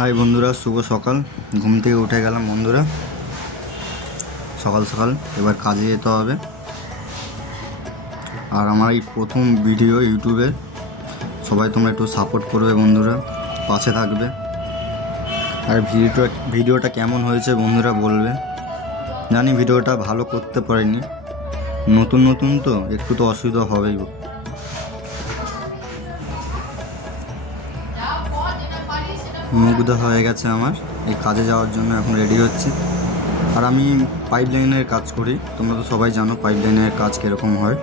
High বন্ধুরা, শুভ সকাল। ঘুম থেকে উঠে গেলাম বন্ধুরা, সকাল সকাল। এবার কাজে যেতে হবে। আর আমার এই প্রথম ভিডিও ইউটিউবে, সবাই তোমরা একটু সাপোর্ট করবে বন্ধুরা, পাশে থাকবে। আর ভিডিওটা কেমন হয়েছে বন্ধুরা বলবে। জানি ভিডিওটা ভালো করতে পারিনি, নতুন তো একটু তো অসুবিধা হবেই। মুখ ধোয়া হয়ে গেছে আমার, এই কাজে যাওয়ার জন্য এখন রেডি হচ্ছে। আর আমি পাইপ লাইনের কাজ করি, তোমরা তো সবাই জানো পাইপ লাইনের কাজ কীরকম হয়।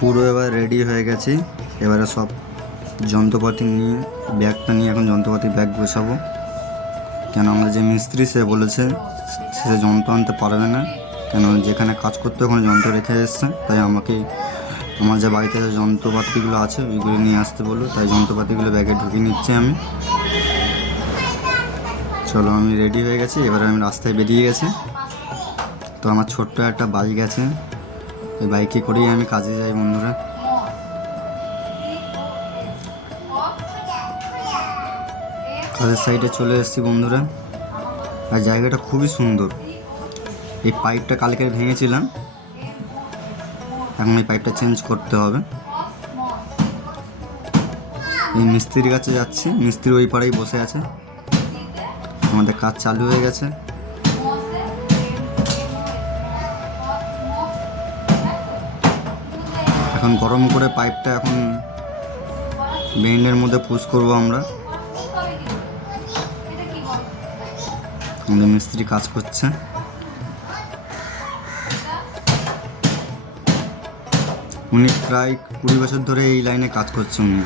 পুরো এবার রেডি হয়ে গেছি। এবারে সব যন্ত্রপাতি নিয়ে, ব্যাগটা নিয়ে এখন যন্ত্রপাতি ব্যাগ বসাবো। কেন আমার যে মিস্ত্রি সে বলেছে সে যন্ত্র আনতে পারবে না, কেন যেখানে কাজ করতে ওখানে যন্ত্র রেখে এসছে। তাই আমাকে আমার যে বাড়িতে যে যন্ত্রপাতিগুলো আছে ওইগুলো নিয়ে আসতে বললো। তাই যন্ত্রপাতিগুলো ব্যাগে ঢুকিয়ে নিচ্ছি আমি। চলো, আমি রেডি হয়ে গেছি। এবারে আমি রাস্তায় বেরিয়ে গেছি। তো আমার ছোট্ট একটা বাইক আছে, এই বাইকে করেই আমি কাজে যাই বন্ধুরা। কাজের সাইডে চলে এসেছি বন্ধুরা। আর জায়গাটা খুবই সুন্দর। এই পাইপটা কালকে ভেঙেছিলাম, এখন এই পাইপটা চেঞ্জ করতে হবে। এই মিস্ত্রির কাছে যাচ্ছি, মিস্ত্রি ওই পাড়েই বসে আছে। আমাদের কাজ চালু হয়ে গেছে। এখন গরম করে পাইপটা এখন বেন্ডের মধ্যে পুশ করব আমরা। আমাদের মিস্ত্রি কাজ করছে। উনি প্রায় 20 বছর ধরে এই লাইনে কাজ করছে উনি।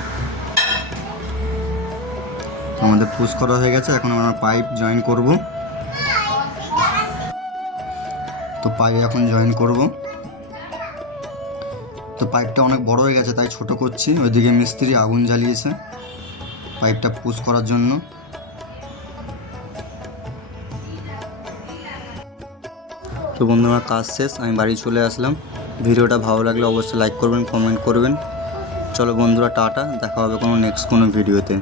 আমাদের পুশ করা হয়ে গেছে, এখন আমরা পাইপ জয়েন করব। তো পাইপ এখন জয়েন করব। তো পাইপটা অনেক বড় হয়ে গেছে তাই ছোট করছি। ওইদিকে মিস্ত্রি আগুন জ্বালিয়েছে পাইপটা পুশ করার জন্য। তো বন্ধুরা, কাজ শেষ, আমি বাড়ি চলে আসলাম। ভিডিওটা ভালো লাগলে অবশ্যই লাইক করবেন, কমেন্ট করবেন। চলো বন্ধুরা, টাটা, দেখা হবে কোনো নেক্সট কোনো ভিডিওতে।